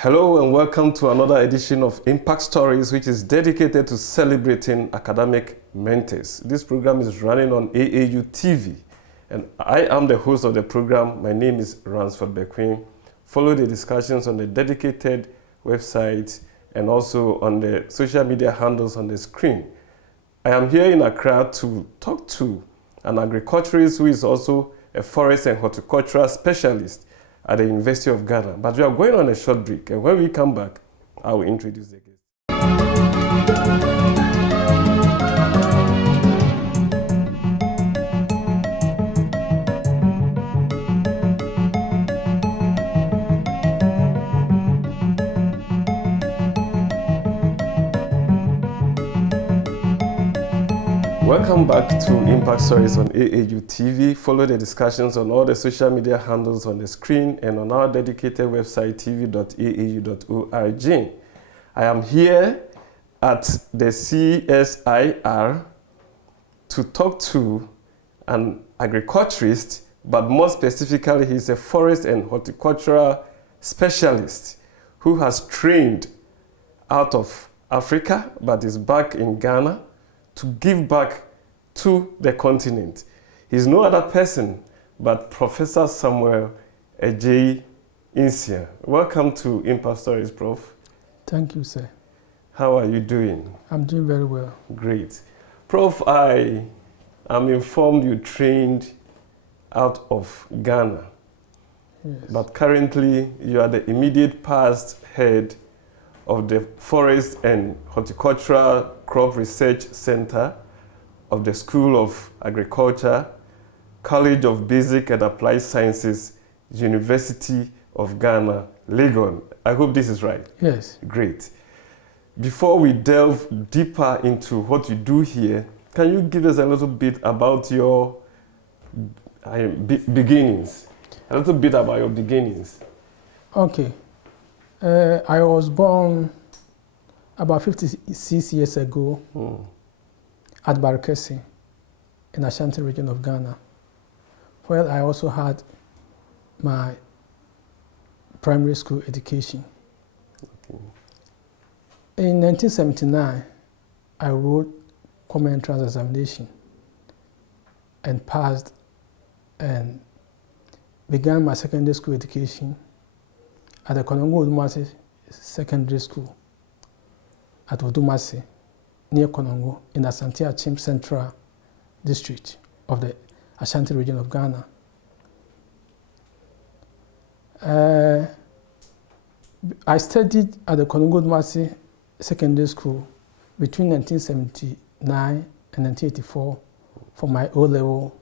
Hello and welcome to another edition of Impact Stories, which is dedicated to celebrating academic mentors. This program is running on AAU TV, and I am the host of the program. My name is Ransford Bekoe. Follow the discussions on the dedicated website and also on the social media handles on the screen. I am here in Accra to talk to an agriculturist who is also a forest and horticultural specialist at the University of Ghana. But we are going on a short break, and when we come back, I will introduce the guest. Welcome back to Impact Stories on AAU TV. Follow the discussions on all the social media handles on the screen and on our dedicated website, tv.aau.org. I am here at the CSIR to talk to an agriculturist, but more specifically, he's a forest and horticultural specialist who has trained out of Africa, but is back in Ghana to give back to the continent. He's no other person but Professor Samuel Adjei-Nsiah. Welcome to Impact Stories, Prof. Thank you, sir. How are you doing? I'm doing very well. Great. Prof, I am informed you trained out of Ghana, Yes. but currently you are the immediate past head of the Forest and Horticultural Crop Research Center of the School of Agriculture, College of Basic and Applied Sciences, University of Ghana, Legon. I hope this is right. Yes. Great. Before we delve deeper into what you do here, can you give us a little bit about your beginnings? A little bit about your beginnings. Okay. I was born about 56 years ago at Barkesi in Ashanti region of Ghana, where I also had my primary school education. Okay. In 1979, I wrote common entrance examination and passed and began my secondary school education at the Konongo Odumase Secondary School at Odumase, near Konongo, in Asante Achim Central District of the Ashanti region of Ghana. I studied at the Konongo Odumase Secondary School between 1979 and 1984 for my O-level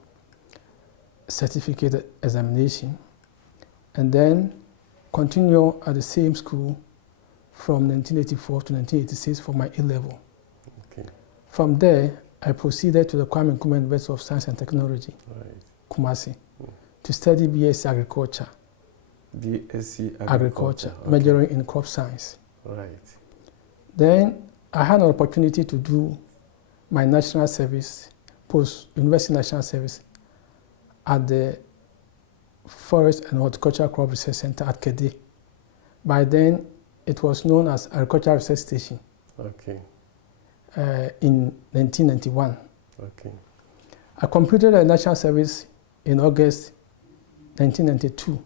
certificate examination, and then continue at the same school from 1984 to 1986 for my A-level. Okay. From there, I proceeded to the Kwame Nkrumah University of Science and Technology, Right. Kumasi, to study BSc Agriculture. BSc Agriculture, Okay. majoring in crop science. Right. Then I had an opportunity to do my national service, post-university national service at the Forest and Horticultural Crop Research Center at Kede. By then, it was known as Agricultural Research Station. Okay. In 1991. Okay. I completed a national service in August 1992.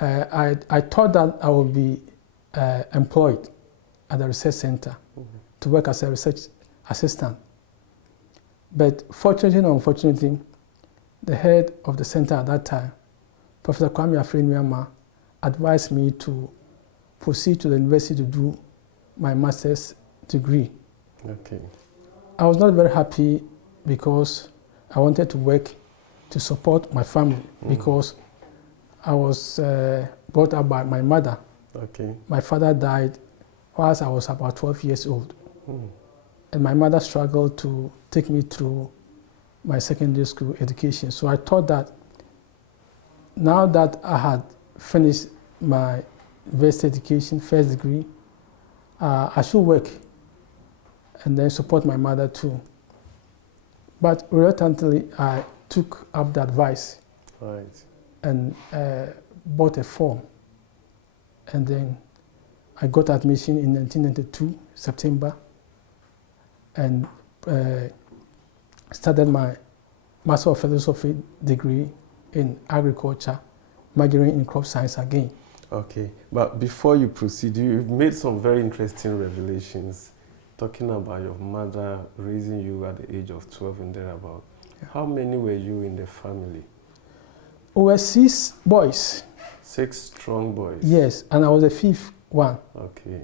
I thought that I would be employed at the research center to work as a research assistant. But fortunately or unfortunately, the head of the center at that time, Professor Kwame Afreniama, advised me to proceed to the university to do my master's degree. Okay. I was not very happy because I wanted to work to support my family because I was brought up by my mother. Okay. My father died whilst I was about 12 years old. And my mother struggled to take me through my secondary school education. So I thought that now that I had finished my university education, first degree, I should work and then support my mother too. But reluctantly, I took up the advice Right. and bought a form And then I got admission in 1992, September, and started my Master of Philosophy degree in agriculture, majoring in crop science again. Okay, but before you proceed, you've made some very interesting revelations talking about your mother raising you at the age of 12 and thereabout. Yeah. How many were you in the family? We were 6 boys. 6 strong boys? Yes, and I was the 5th one. Okay.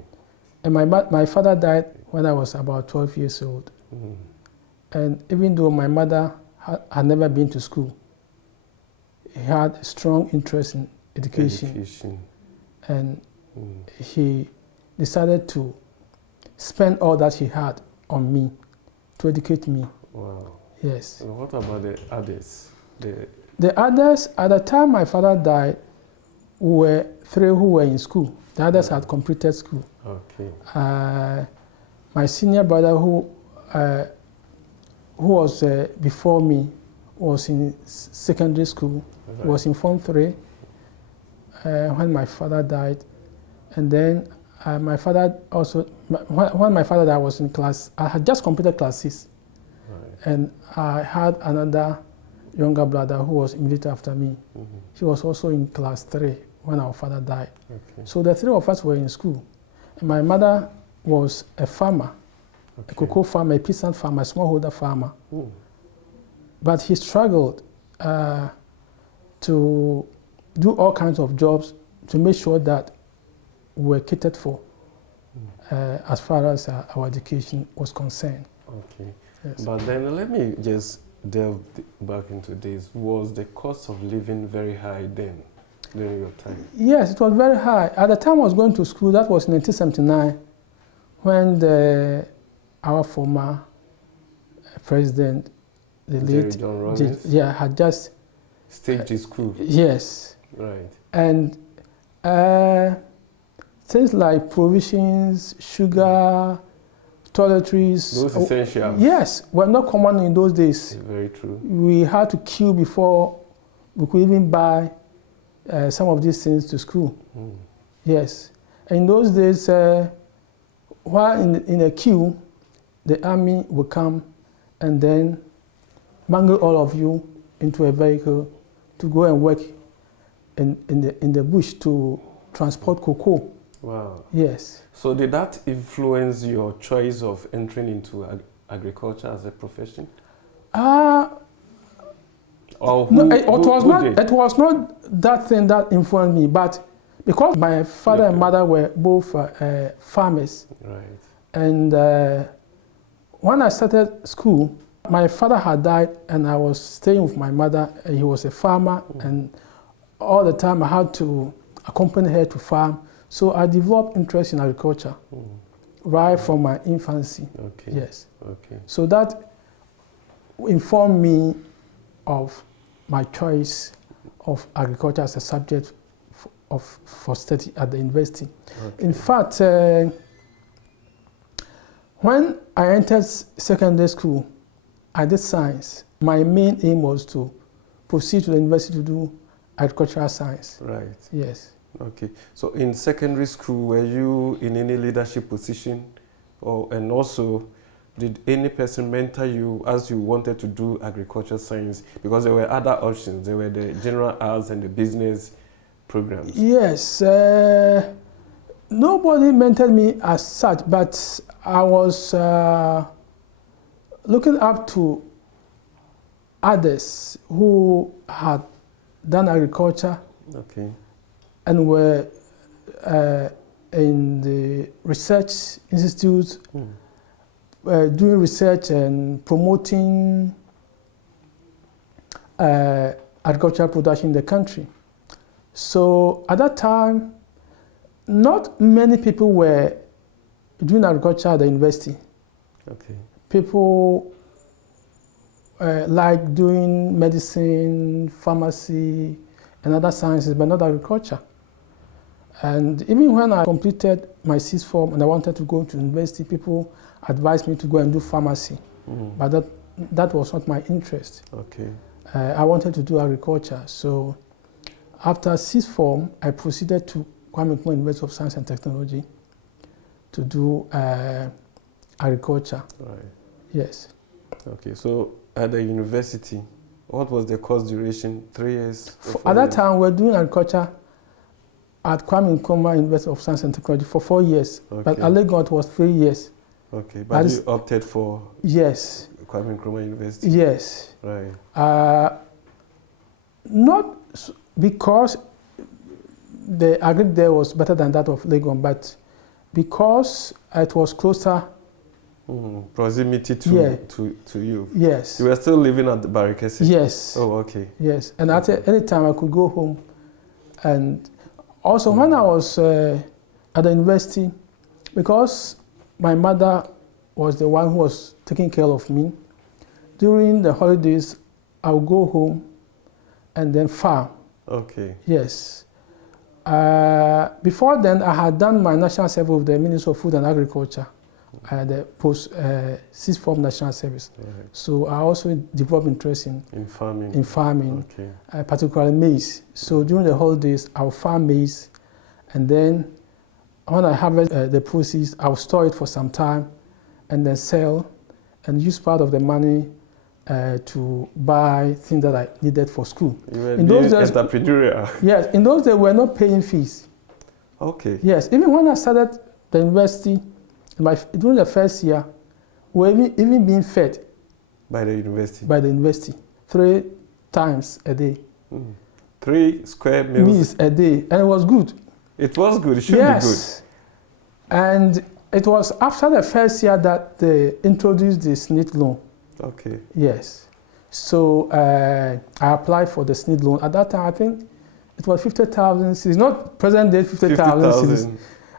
And my father died when I was about 12 years old. Mm. And even though my mother had never been to school, he had a strong interest in education. And he decided to spend all that he had on me to educate me. Wow. Yes. And what about the others? The others, at the time my father died, we were 3 who were in school. The others had completed school. Okay. My senior brother, who was before me, was in secondary school. Right. Was in Form 3 when my father died, and then my father also. When my father died, I was in class. I had just completed class 6, right. And I had another younger brother who was immediately after me. Mm-hmm. He was also in class 3 when our father died. Okay. So the 3 of us were in school. And my mother was a farmer, okay. A cocoa farmer, a peasant farmer, a smallholder farmer. Mm. But he struggled to do all kinds of jobs to make sure that we were catered for as far as our education was concerned. Okay. Yes. But then let me just delve back into this. Was the cost of living very high then, during your time? Yes, it was very high. At the time I was going to school, that was 1979, when our former president, the late John had just staged his coup. Yes. Right. And things like provisions, sugar, toiletries. Those essentials. Yes, were not common in those days. Very true. We had to queue before we could even buy some of these things to school. Mm. Yes. And in those days, while in a queue, the army would come and then mangle all of you into a vehicle to go and work in the bush to transport cocoa. Wow. Yes. So did that influence your choice of entering into agriculture as a profession? No, it was not that thing that influenced me, but because my father and mother were both farmers. Right. And when I started school, my father had died and I was staying with my mother, and he was a farmer, and all the time I had to accompany her to farm. So I developed interest in agriculture right from my infancy. Okay. Yes. Okay. So that informed me of my choice of agriculture as a subject for study at the university. Okay. In fact, when I entered secondary school, I did science. My main aim was to proceed to the university to do agricultural science. Right. Yes. Okay. So in secondary school, were you in any leadership position? And also, did any person mentor you as you wanted to do agricultural science? Because there were other options. There were the general arts and the business programs. Yes. Nobody mentored me as such, but I was looking up to others who had done agriculture. Okay. And were in the research institute, doing research and promoting agricultural production in the country. So at that time, not many people were doing agriculture at the university. Okay. People like doing medicine, pharmacy, and other sciences, but not agriculture. And even when I completed my sixth form and I wanted to go to university, people advised me to go and do pharmacy. But that was not my interest. Okay. I wanted to do agriculture. So after sixth form, I proceeded to Kwame Nkrumah University of Science and Technology to do agriculture. Right. Yes. Okay, so at the university, what was the course duration? 3 years? At that time, we were doing agriculture at Kwame Nkrumah University of Science and Technology for 4 years. Okay. But at Legon, it was 3 years. Okay, but you opted for yes. Kwame Nkrumah University? Yes. Right. Not because the agri there was better than that of Legon, but because it was closer. Proximity to you. Yes. You were still living at the Barikesi? Yes. Oh, okay. Yes, and at any time I could go home. And also when I was at the university, because my mother was the one who was taking care of me, during the holidays I would go home and then farm. Okay. Yes. Before then I had done my national service with the Ministry of Food and Agriculture. The post sixth form national service. Right. So I also developed interest in farming, okay. Particularly maize. So during the holidays, I'll farm maize, and then when I harvest the proceeds, I'll store it for some time, and then sell, and use part of the money to buy things that I needed for school. You were in those days, entrepreneurial. Yes, in those days we were not paying fees. Okay. Yes, even when I started the university. During the first year, we were even being fed by the university. 3 times a day. 3 square meals a day, and it was good. It was good. It should be good. And it was after the first year that they introduced the SNIT loan. Okay. Yes. So I applied for the SNIT loan. At that time, I think it was 50,000 cedis, not present day 50,000 cedis.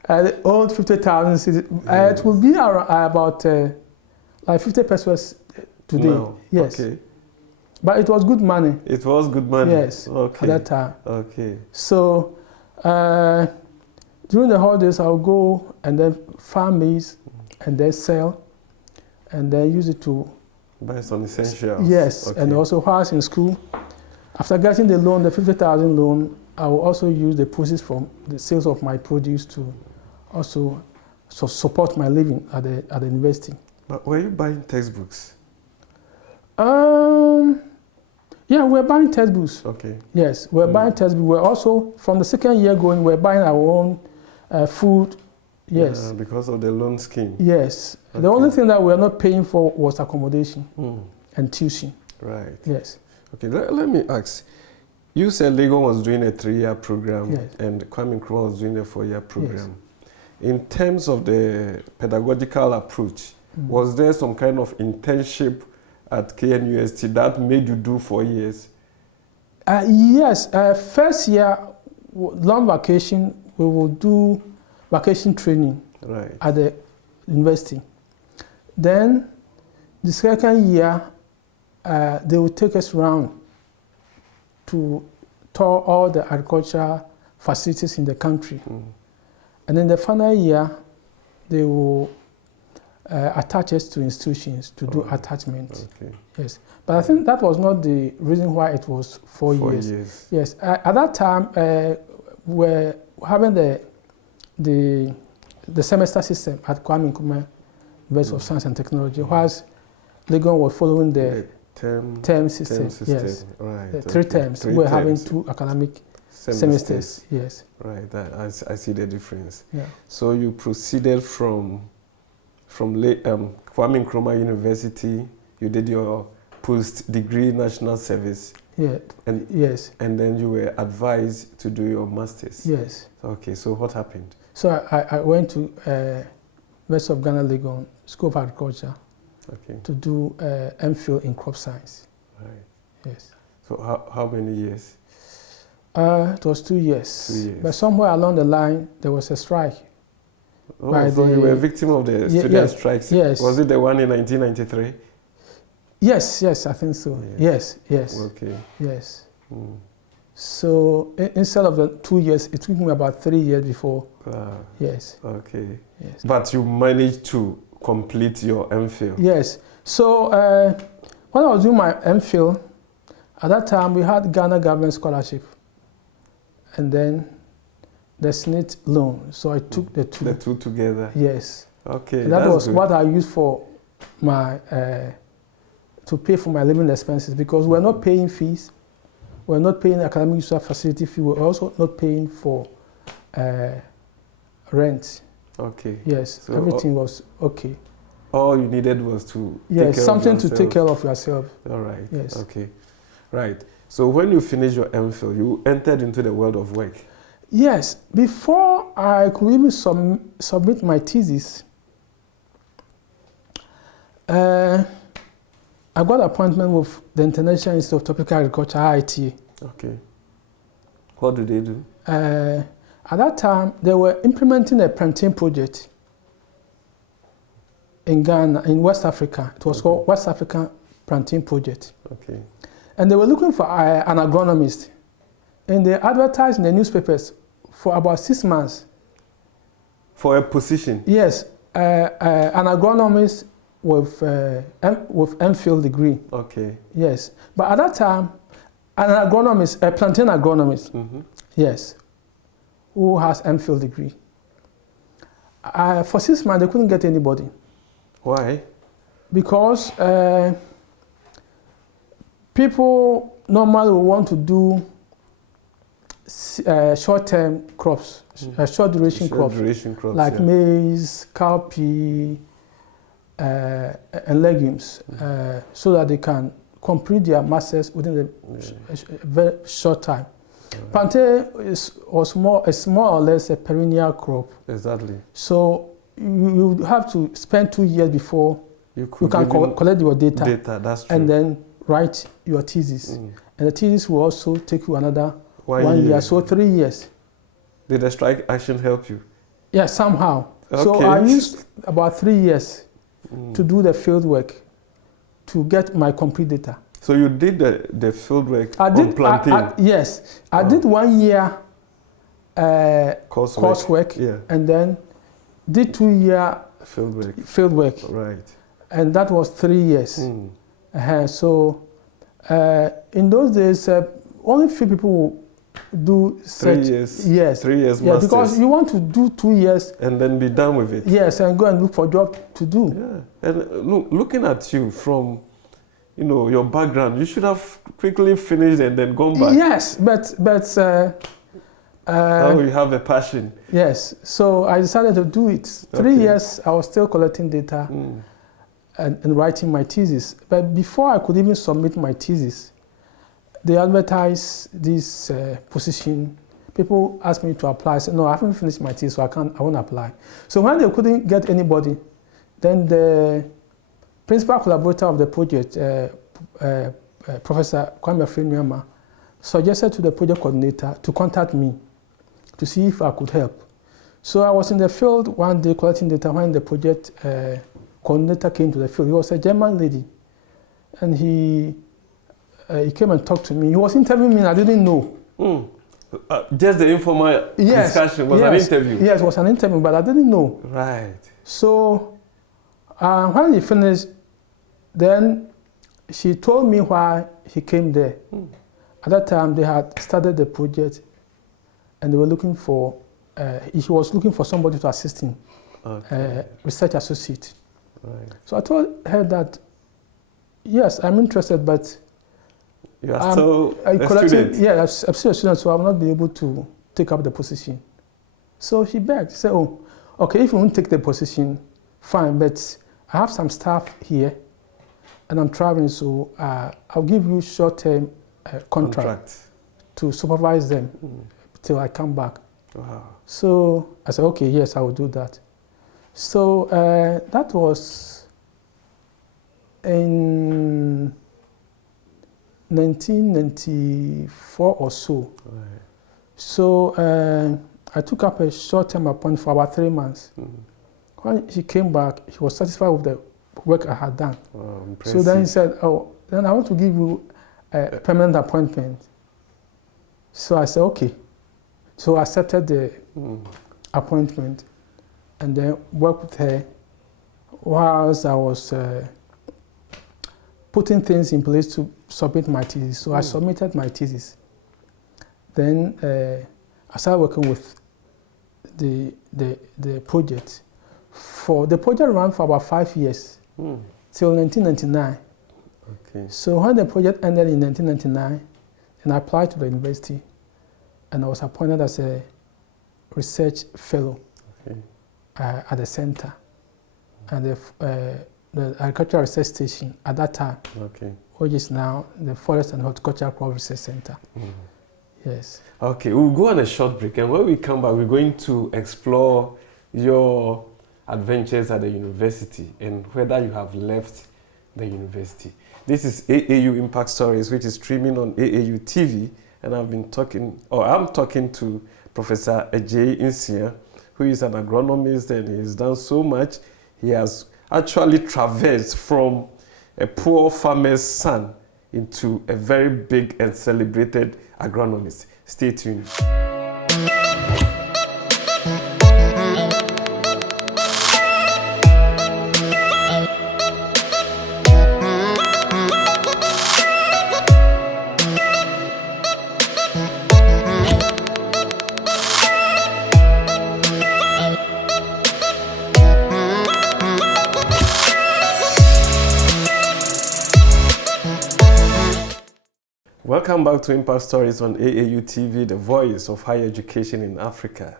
The old 50,000 cedis. It will be about like 50 pesos today. No. Yes. Okay. But it was good money. It was good money. Yes. Okay. At that time. Okay. So during the holidays, I'll go and then farm maize, and then sell, and then use it to buy some essentials. Yes. Okay. And also while I was in school, after getting the loan, the 50,000 loan, I will also use the proceeds from the sales of my produce to also support my living at the university. But were you buying textbooks? Yeah, we're buying textbooks. Okay. Yes, we're buying textbooks. We're also, from the second year going, we're buying our own food. Yes. Yeah, because of the loan scheme. Yes. Okay. The only thing that we're not paying for was accommodation and tuition. Right. Yes. Okay, let me ask. You said Legon was doing a 3-year program, yes, and Kwame Nkrumah was doing a 4-year program. Yes. In terms of the pedagogical approach, was there some kind of internship at KNUST that made you do 4 years? Yes. First year, long vacation, we will do vacation training at the university. Then the second year, they will take us around to tour all the agricultural facilities in the country. And in the final year, they will attach us to institutions to do attachment. Okay. Yes. But I think that was not the reason why it was 4 years. 4 years. Yes. At that time, we're having the semester system at Kwame Nkrumah University of Science and Technology, whilst Legon was following the term system. Yes. Right. The 3 terms. We're having 2 academic semesters. Yes. Right. I see the difference. Yeah. So you proceeded from Kwame Nkrumah University. You did your post-degree national service. Yeah. And yes. And then you were advised to do your masters. Yes. Okay. So what happened? So I went to University of Ghana Legon School of Agriculture. Okay. To do MPhil in crop science. Right. Yes. So how many years? It was 2 years. 2 years. But somewhere along the line, there was a strike. Oh, so you were a victim of the student strikes? Yes. Was it the one in 1993? Yes, I think so. Yes. Okay. Yes. So instead of the 2 years, it took me about 3 years before. Yes. Okay. Yes. But you managed to complete your MPhil? Yes. So when I was doing my MPhil, at that time we had Ghana government scholarship. And then the SNIT loan. So I took the two. The two together. Yes. Okay. And that was good. what I used for my to pay for my living expenses, because we're not paying fees, we're not paying academic user facility fee, we're also not paying for rent. Okay. Yes. So everything was okay. All you needed was to yes, take care something of to take care of yourself. All right. Yes. Okay. Right. So when you finished your MPhil, you entered into the world of work. Yes. Before I could even submit my thesis, I got an appointment with the International Institute of Tropical Agriculture, IITA. Okay. What do they do? At that time, they were implementing a plantain project in Ghana, in West Africa. It was called West African Plantain Project. Okay. And they were looking for an agronomist. And they advertised in the newspapers for about 6 months. For a position? Yes, an agronomist with MPhil degree. Okay. Yes, but at that time, an agronomist, a plantain agronomist, yes, who has MPhil degree. For 6 months, they couldn't get anybody. Why? Because people normally want to do short-term crops, short-duration crops, like maize, cowpea, and legumes, so that they can complete their masters within a very short time. Plantain is more or less a perennial crop. Exactly. So you have to spend 2 years before you can collect your data, that's true. and then write your thesis. And the thesis will also take you another 1 year, so 3 years. Did the strike action help you? Yeah, somehow. Okay. So I used about 3 years to do the field work to get my complete data. So you did the field work on plantain? Yes. I did 1 year coursework, and then did 2 year field work. Right. And that was 3 years. So in those days, only few people do 3 years. Yes. 3 years yeah, masters. because you want to do 2 years and then be done with it. Yes, and go and look for a job to do. Yeah. And looking at you from, your background, you should have quickly finished and then gone back. Yes, but now you have a passion. Yes, so I decided to do it. 3 years, I was still collecting data and writing my thesis. But before I could even submit my thesis, they advertised this position. People asked me to apply. I said, no, I haven't finished my thesis, so I won't apply. So when they couldn't get anybody, then the principal collaborator of the project, Professor Kwame Afreniama, suggested to the project coordinator to contact me to see if I could help. So I was in the field one day collecting data when the project coordinator came to the field. He was a German lady, and he came and talked to me. He was interviewing me, and I didn't know. Just the informal discussion was an interview? Yes, it was an interview, but I didn't know. Right. So when he finished, then she told me why he came there. At that time, they had started the project, and they were looking for, he was looking for somebody to assist him, research associate. Right. So I told her that, yes, I'm interested, but you are still a student? Yeah, I'm still a student, so I will not be able to take up the position. So she begged, she said, oh, okay, if you won't take the position, fine, but I have some staff here, and I'm traveling, so I'll give you short-term contract to supervise them till I come back. Wow. So I said, okay, yes, I will do that. So that was in 1994 or so. Right. So I took up a short-term appointment for about 3 months. When he came back, he was satisfied with the work I had done. Wow, so then he said, oh, then I want to give you a permanent appointment. So I said, okay. So I accepted the appointment and then worked with her whilst I was putting things in place to submit my thesis. So I submitted my thesis. Then I started working with the project. The project ran for about 5 years, till 1999. Okay. So when the project ended in 1999, then I applied to the university, and I was appointed as a research fellow at the center, and the Agricultural Research Station at that time, which is now the Forest and Horticultural Research Center. Yes. Okay, we'll go on a short break, and when we come back, we're going to explore your adventures at the university and whether you have left the university. This is AAU Impact Stories, which is streaming on AAU TV, and I'm talking to Professor Adjei-Nsiah, who is an agronomist, and he's done so much. He has actually traversed from a poor farmer's son into a very big and celebrated agronomist. Stay tuned. Welcome back to Impact Stories on AAU TV, the voice of higher education in Africa.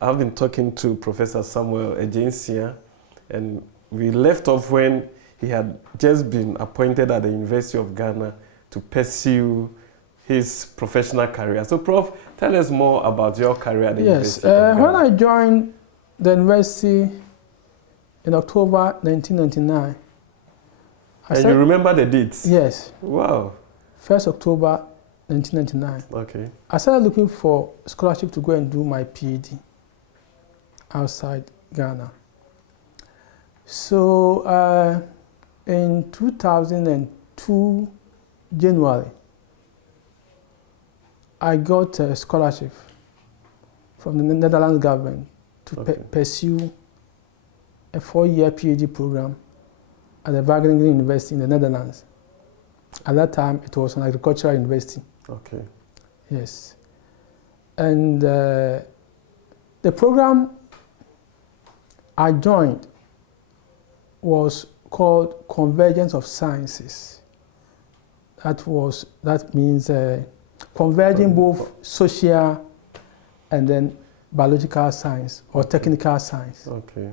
I've been talking to Professor Samuel Adjei-Nsiah, and we left off when he had just been appointed at the University of Ghana to pursue his professional career. So, Prof, tell us more about your career at the University of Ghana. When I joined the university in October 1999. And you remember the dates? Yes. Wow. 1st October 1999. Okay. I started looking for scholarship to go and do my PhD outside Ghana. So in 2002, January, I got a scholarship from the Netherlands government to pursue a 4-year PhD program at the Wageningen University in the Netherlands. At that time, it was an agricultural university. Okay. Yes. And the program I joined was called Convergence of Sciences. That means converging both social and then biological science or technical science. Okay.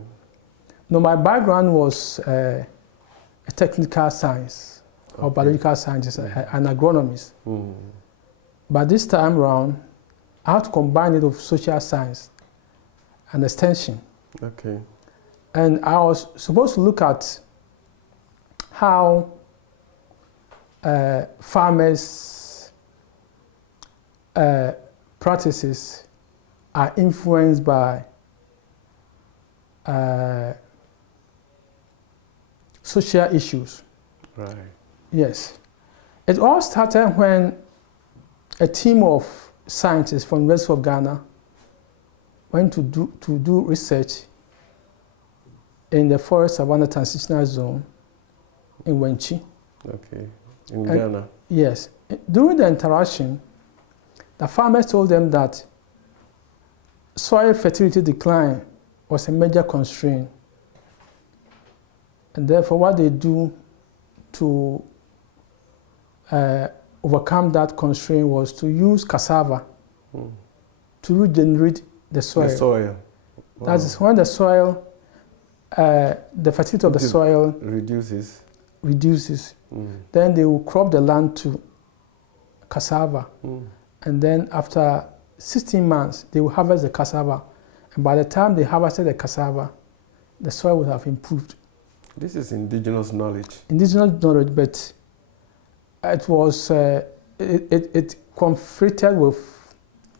Now, my background was a technical science. Or biological scientist, an agronomist. But this time around, I had to combine it with social science and extension. Okay. And I was supposed to look at how farmers' practices are influenced by social issues. Right. Yes. It all started when a team of scientists from the University of Ghana went to do research in the Forest Savannah Transitional Zone in Wenchi. Okay. In Ghana. Yes. During the interaction, the farmers told them that soil fertility decline was a major constraint. And therefore, what they do to overcome that constraint was to use cassava to regenerate the soil. The soil. Wow. That is when the soil, the fertility of the soil reduces. Then they will crop the land to cassava. And then after 16 months, they will harvest the cassava. And by the time they harvested the cassava, the soil would have improved. This is indigenous knowledge. Indigenous knowledge, but it was it conflicted with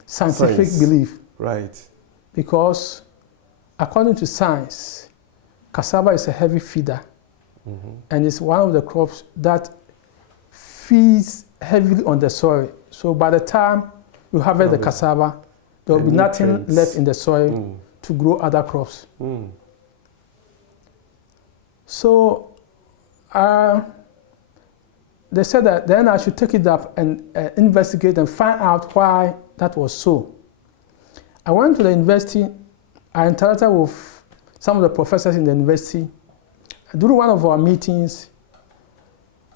scientific belief. Right. Because according to science, cassava is a heavy feeder, and it's one of the crops that feeds heavily on the soil. So by the time you harvest the cassava, there will be nothing left in the soil to grow other crops. So they said that then I should take it up and investigate and find out why that was so. I went to the university I interacted with some of the professors in the university. During one of our meetings,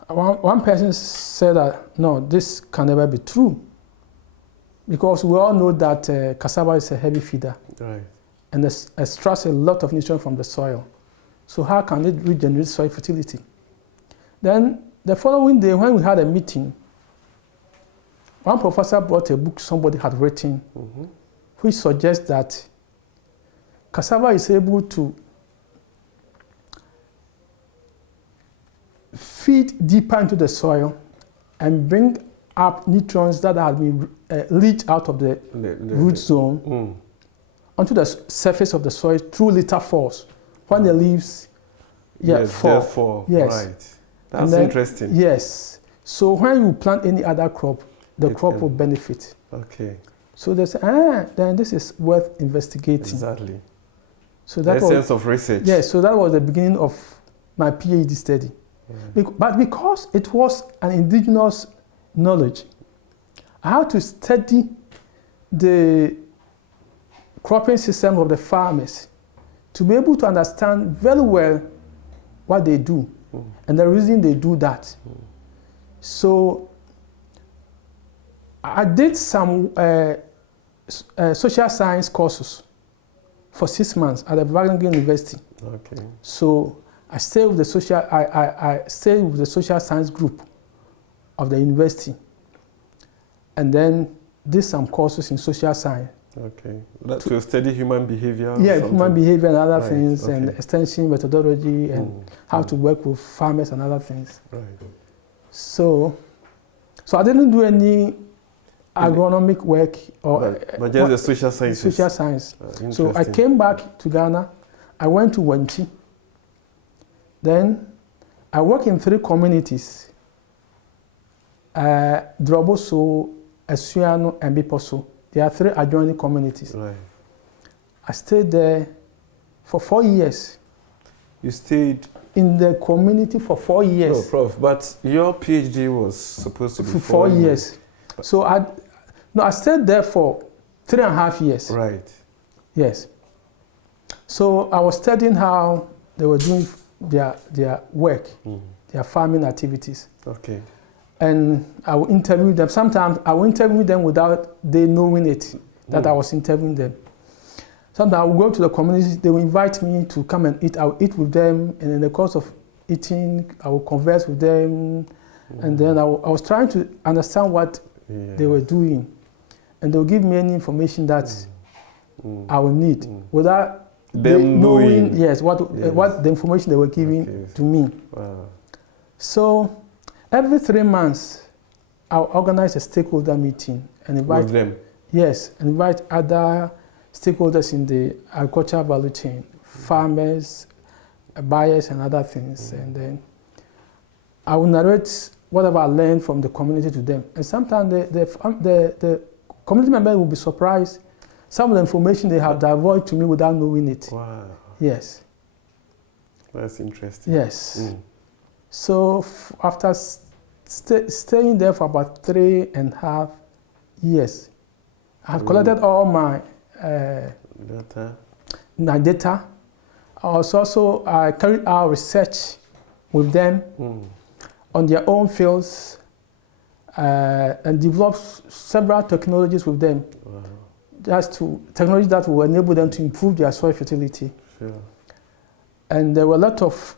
one person said that, no, this can never be true. Because we all know that cassava is a heavy feeder. Right. And it extracts a lot of nutrients from the soil. So how can it regenerate soil fertility? Then the following day, when we had a meeting, one professor brought a book somebody had written, which suggests that cassava is able to feed deeper into the soil and bring up nutrients that have been leached out of the root zone onto the surface of the soil through later falls when the leaves fall. Yes. Right. That's interesting. Yes. So when you plant any other crop, the crop will benefit. Okay. So they say, then this is worth investigating. Exactly. So that the essence of research. Yes. So that was the beginning of my PhD study. But because it was an indigenous knowledge, I had to study the cropping system of the farmers to be able to understand very well what they do and the reason they do that. So I did some social science courses for 6 months at the Legon University. Okay. So I stayed with the social. I stayed with the social science group of the university, and then did some courses in social science. Okay. To study human behavior. Yeah, human behavior and other things, okay. and extension methodology, and how to work with farmers and other things. Right. So I didn't do any agronomic work but just the social sciences. Social science. So I came back to Ghana. I went to Wanchi. Then I work in 3 communities: Droboso, Esuano, and Biposo. There are 3 adjoining communities. Right. I stayed there for 4 years. You stayed in the community for 4 years. No, Prof, but your PhD was supposed to be for 4 years. So I stayed there for 3.5 years. Right. Yes. So I was studying how they were doing their work, their farming activities. Okay. And I will interview them. Sometimes I will interview them without they knowing it, that I was interviewing them. Sometimes I will go to the community, they will invite me to come and eat. I will eat with them, and in the course of eating, I will converse with them. And then I was trying to understand what they were doing. And they will give me any information that I will need, without them knowing what the information they were giving to me. Wow. So every 3 months, I'll organize a stakeholder meeting and invite them. Yes, and invite other stakeholders in the agricultural value chain, farmers, buyers, and other things. And then I will narrate whatever I learned from the community to them. And sometimes the community members will be surprised. Some of the information they have divulged to me without knowing it. Wow. Yes. That's interesting. Yes. So after staying there for about 3.5 years, I had collected all my data. I carried out research with them on their own fields and developed several technologies with them. Wow. Technology that will enable them to improve their soil fertility. Sure. And there were a lot of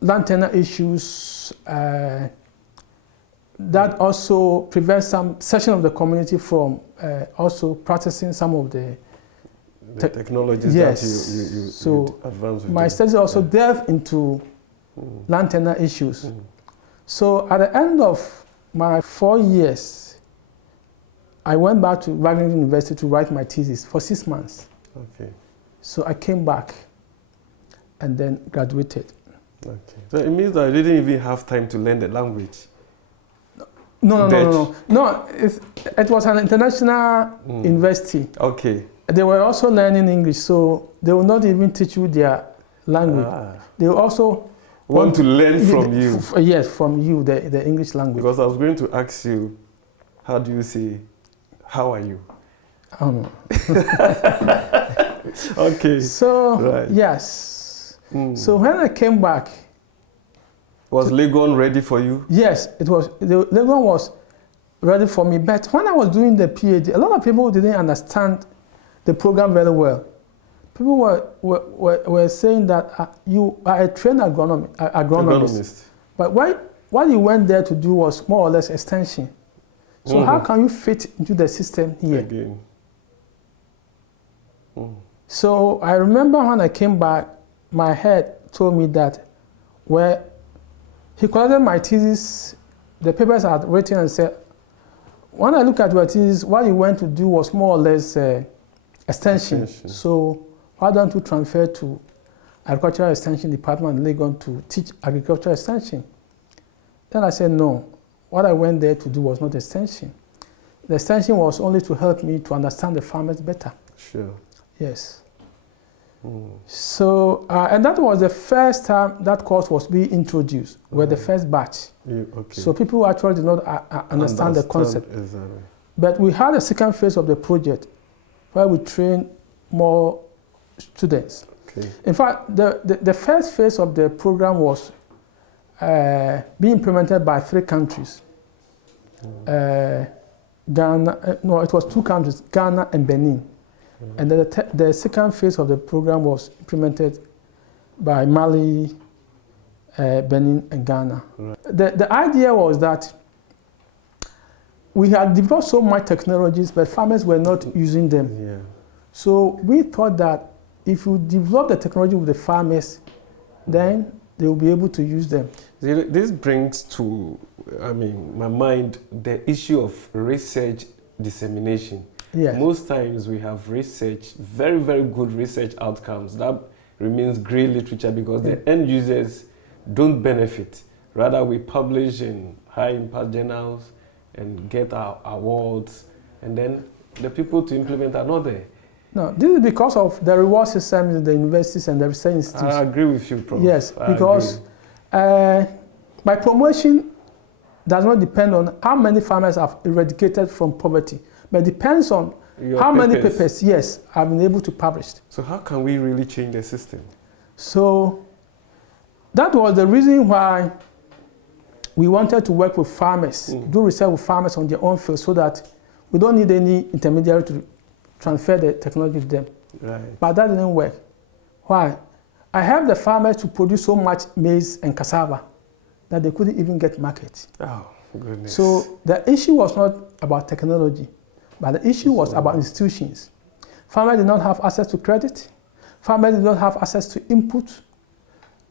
land tenure issues that also prevent some section of the community from also practicing some of the technologies that you advance with. My studies also delve into land tenure issues. So at the end of my 4 years, I went back to Legon University to write my thesis for 6 months. Okay. So I came back and then graduated. Okay. So it means that I didn't even have time to learn the language. No. It was an international university. Okay. They were also learning English, so they will not even teach you their language. They will also want to learn from you. Yes, from you, the English language. Because I was going to ask you, how do you say, how are you? I don't know. Okay. So, Right. yes. So when I came back, was Legon ready for you? yes, it was. The Legon was ready for me. But when I was doing the PhD, a lot of people didn't understand the program very well. People were saying that you are a trained agronomist. But what you went there to do was more or less extension. So how can you fit into the system here? Again. So I remember when I came back, my head told me that he collected my thesis, the papers I had written, and said, when I look at your thesis, what you went to do was more or less extension. So why don't you transfer to Agricultural Extension Department in Legon to teach agricultural extension? Then I said, no, what I went there to do was not extension. The extension was only to help me to understand the farmers better. Sure. Yes. So, and that was the first time that course was being introduced, were the first batch. Okay. So people actually did not understand the concept. Exactly. But we had a second phase of the project where we trained more students. Okay. In fact, the first phase of the program was being implemented by 3 countries. Ghana, no, it was 2 countries, Ghana and Benin. And then the second phase of the program was implemented by Mali, Benin, and Ghana. Right. The idea was that we had developed so much technologies, but farmers were not using them. Yeah. So we thought that if you develop the technology with the farmers, then they will be able to use them. This brings to, my mind, the issue of research dissemination. Yes. Most times we have research, very, very good research outcomes. That remains grey literature because the end users don't benefit. Rather, we publish in high impact journals and get our awards, and then the people to implement are not there. No, this is because of the reward systems in the universities and the research institutes. I agree with you, Prof. Yes, because my promotion does not depend on how many farmers have eradicated from poverty, but it depends on how many papers, yes, I've been able to publish. So how can we really change the system? So that was the reason why we wanted to work with farmers, do research with farmers on their own field so that we don't need any intermediary to transfer the technology to them. Right. But that didn't work. Why? I helped the farmers to produce so much maize and cassava that they couldn't even get market. Oh, goodness. So the issue was not about technology, but the issue was about institutions. Farmers did not have access to credit. Farmers did not have access to input.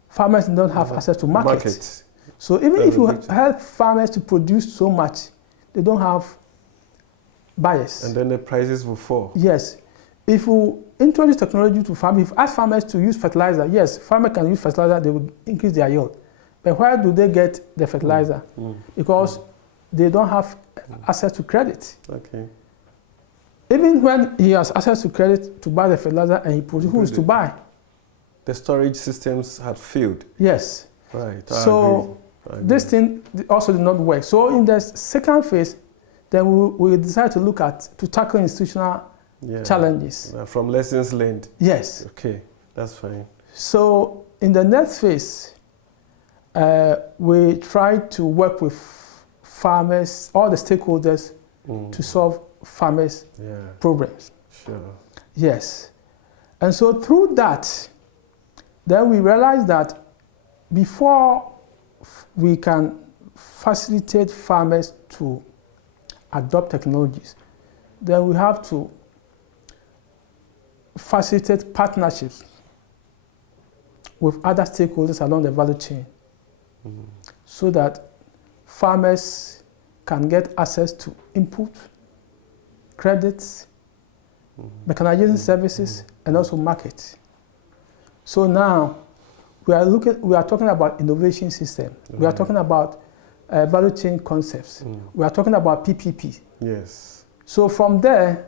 Farmers did not have access to market. So even if you help farmers to produce so much, they don't have buyers. And then the prices will fall. Yes. If you introduce technology to farmers, if you ask farmers to use fertilizer, yes, farmers can use fertilizer, they will increase their yield. But where do they get the fertilizer? Because they don't have access to credit. Okay. Even when he has access to credit to buy the fertilizer and he produces, who is to buy? The storage systems had failed. Yes. Right. So this thing also did not work. So in the second phase, then we decided to look at, to tackle institutional challenges. From lessons learned. Yes. Okay, that's fine. So in the next phase, we tried to work with farmers, all the stakeholders, to solve farmers' problems. Sure. Yes. And so through that, then we realized that before we can facilitate farmers to adopt technologies, then we have to facilitate partnerships with other stakeholders along the value chain so that farmers can get access to input, credits, mechanization services, and also market. So now we are talking about innovation system. We are talking about value chain concepts. We are talking about PPP. Yes. So from there,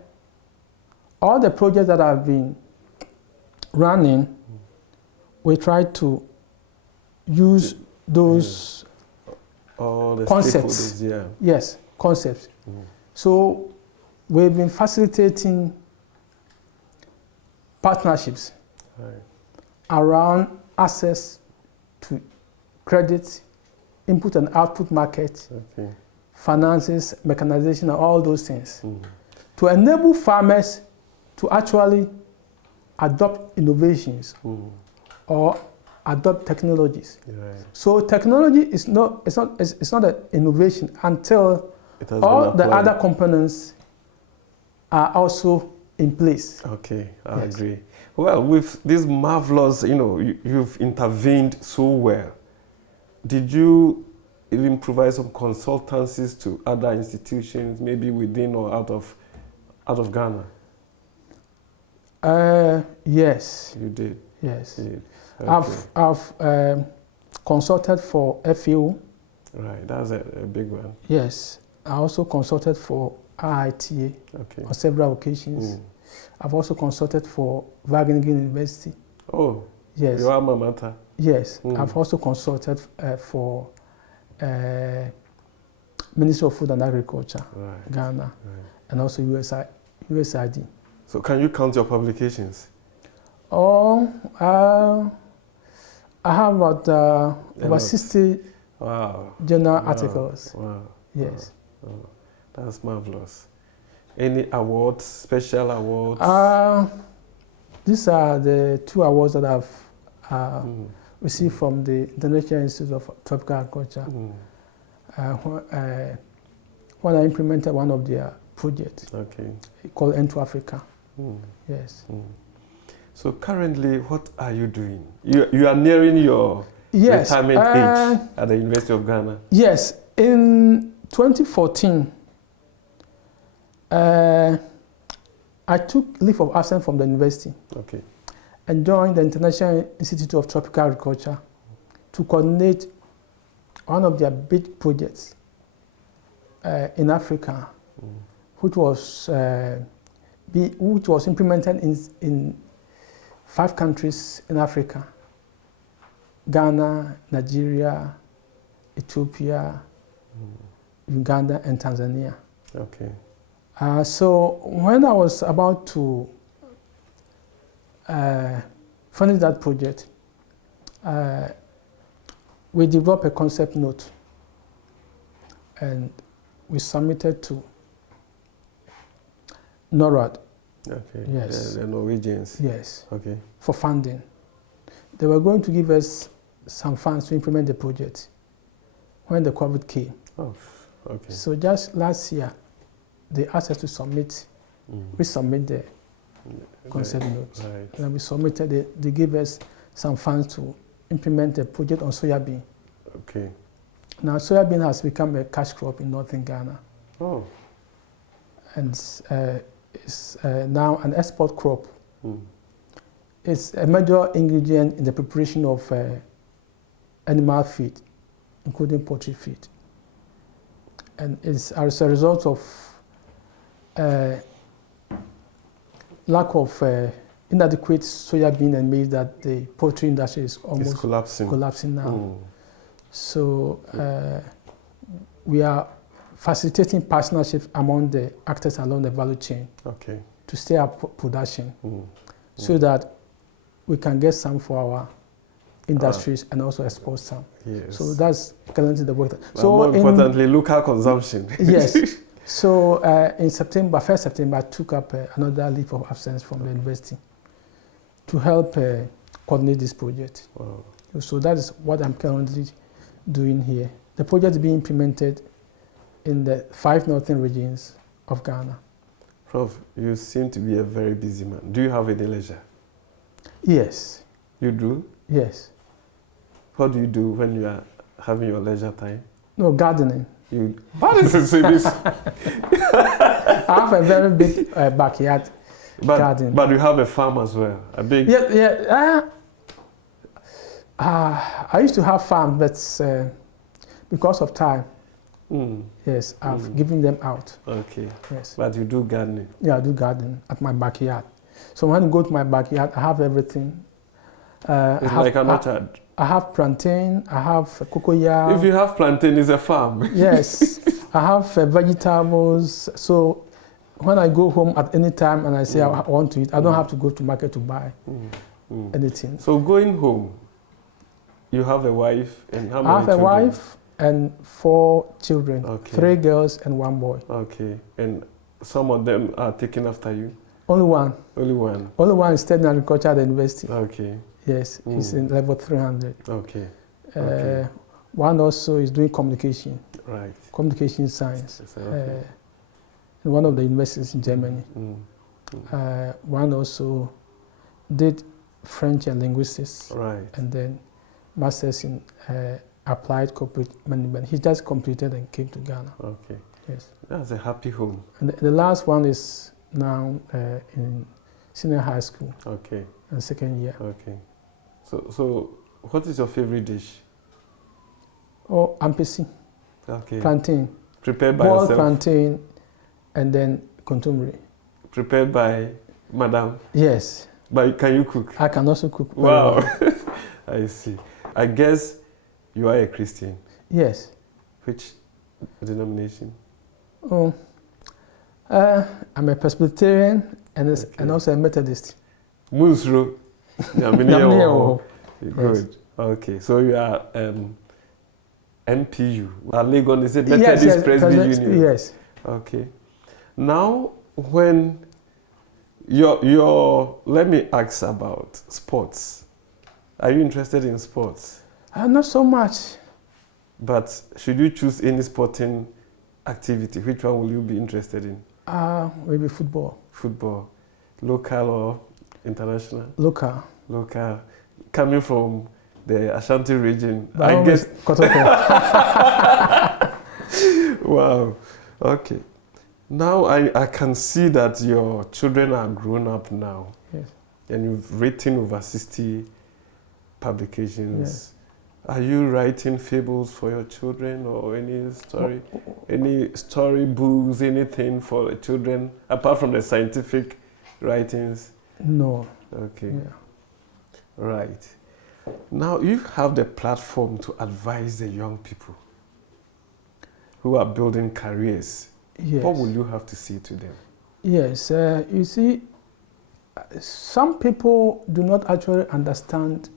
all the projects that have been running, we try to use those all the concepts. stakeholders, Yes, concepts. So we've been facilitating partnerships around access to credit, input and output market, finances, mechanization, and all those things, to enable farmers to actually adopt innovations or adopt technologies. So technology is not an innovation until all the other components are also in place. Okay, I agree. Well, with this marvelous, you've intervened so well. Did you even provide some consultancies to other institutions, maybe within or out of Ghana? Yes. You did? Yes. You did. Okay. I've consulted for FAO. Right, that's a big one. Yes. I also consulted for IITA on several occasions. I've also consulted for Wageningen University. Oh, yes. Your alma mater. Yes. I've also consulted for Ministry of Food and Agriculture, Ghana, and also USAID. So can you count your publications? Oh, I have about over 60 journal articles. Wow. Yes. Wow. That's marvelous. Any awards, special awards? These are the 2 awards that I've received from the International Institute of Tropical Agriculture when I implemented one of their projects called End to Africa. Yes. So currently, what are you doing? You are nearing your retirement age at the University of Ghana. Yes. In 2014, I took leave of absence from the university and joined the International Institute of Tropical Agriculture to coordinate one of their big projects in Africa, which was implemented in 5 countries in Africa: Ghana, Nigeria, Ethiopia, Uganda, and Tanzania. So when I was about to finish that project, we developed a concept note and we submitted to NORAD. Yes. The Norwegians. Yes. For funding. They were going to give us some funds to implement the project when the COVID came. So just last year, they asked us to submit, resubmit the concept note. And we submitted, they gave us some funds to implement the project on soybean. Now soybean has become a cash crop in northern Ghana. And it's now an export crop. It's a major ingredient in the preparation of animal feed, including poultry feed. And it's as a result of lack of inadequate soybean and maize that the poultry industry is almost collapsing now. So we are facilitating partnerships among the actors along the value chain to stay up production so that we can get some for our industries and also export some. So that's currently the work. So more importantly, local consumption. Yes. So in September, 1st September, I took up another leave of absence from the university to help coordinate this project. So that is what I'm currently doing here. The project is being implemented in the 5 northern regions of Ghana. Prof, you seem to be a very busy man. Do you have any leisure? Yes. You do? Yes. What do you do when you are having your leisure time? No, gardening. What is this? I have a very big backyard garden. But you have a farm as well, a big... I used to have farm, but because of time, yes, I've given them out. Yes. But you do gardening? Yeah, I do gardening at my backyard. So when I go to my backyard, I have everything. It's like an orchard. I have plantain, I have cocoa. If you have plantain, it's a farm. Yes, I have vegetables. So when I go home at any time and I say I want to eat, I don't have to go to market to buy anything. So going home, you have a wife and how many I have children? a wife and 4 children, Okay. 3 girls and 1 boy. Okay, and some of them are taken after you? Only one. Only one? Only one is studying agriculture at the university. Okay. Yes, he's in level 300. Okay. One also is doing communication. Right. Communication science. Okay. In one of the universities in Germany. One also did French and linguistics. Right. And then masters in applied corporate management. He just completed and came to Ghana. Okay. Yes. That's a happy home. And the last one is now in senior high school. Okay. And 2nd year. Okay. So what is your favorite dish? Oh, ampesi. Okay. Plantain. Prepared by Boiled yourself? plantain and then contumely. Prepared by Madam? Yes. But can you cook? I can also cook. Wow. I see. I guess you are a Christian. Yes. Which denomination? Oh, I'm a Presbyterian and also a Methodist. Musro. Good. Good. Okay. So you are MPU. Legon, is it Methodist Presbyterian Union? Yes. Okay. Now, when your let me ask about sports. Are you interested in sports? Not so much. But should you choose any sporting activity, which one will you be interested in? Maybe football. Football. Local or international? Local. Local. Coming from the Ashanti region, But I guess. Wow. Okay. Now I can see that your children are grown up now. Yes. And you've written over 60 publications. Yes. Are you writing fables for your children or any story books, anything for the children, apart from the scientific writings? No. Okay. Yeah. Right. Now you have the platform to advise the young people who are building careers. Yes. What will you have to say to them? Yes. You see, some people do not actually understand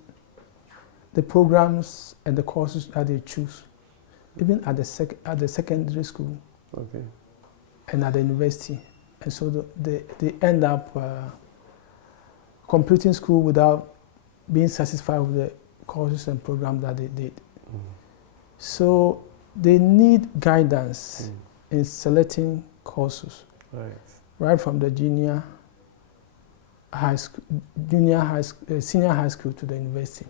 the programs and the courses that they choose, even at the secondary school. Okay. And at the university. And so they end up completing school without being satisfied with the courses and programs that they did. So they need guidance in selecting courses, right from the senior high school to the university.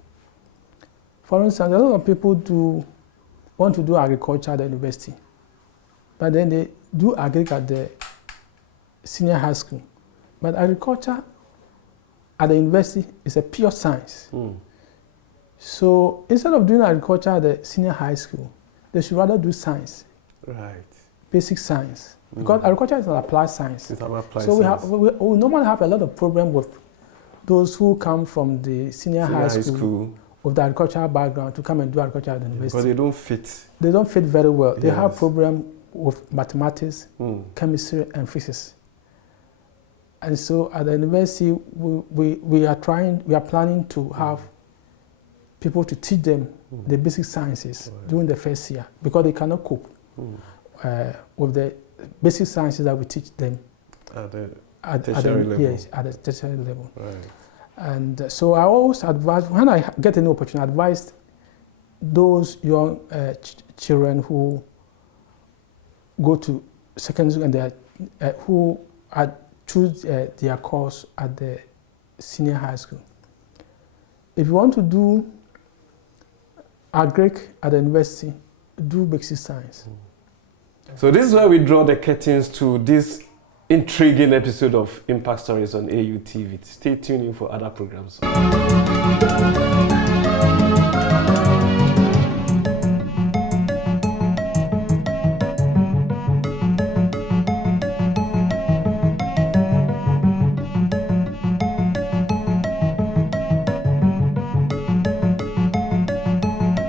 For instance, a lot of people want to do agriculture at the university, but then they do agric at the senior high school. But agriculture at the university is a pure science. So instead of doing agriculture at the senior high school, they should rather do science. Right. Basic science. Because agriculture is an applied science. It's an applied so science. we normally have a lot of problems with those who come from the senior high school with the agricultural background to come and do agriculture at the university. But they don't fit. They don't fit very well. They Yes. have problems with mathematics, chemistry, and physics. And so at the university, we are planning to have people to teach them the basic sciences during the first year because they cannot cope with the basic sciences that we teach them At the at tertiary level. Yes, at the tertiary level. Right. And so I always advise, when I get any opportunity, I advise those young children who go to secondary school and who choose their course at the senior high school. If you want to do agric at the university, do basic science. So this is where we draw the curtains to this intriguing episode of Impact Stories on AU TV. Stay tuned in for other programs.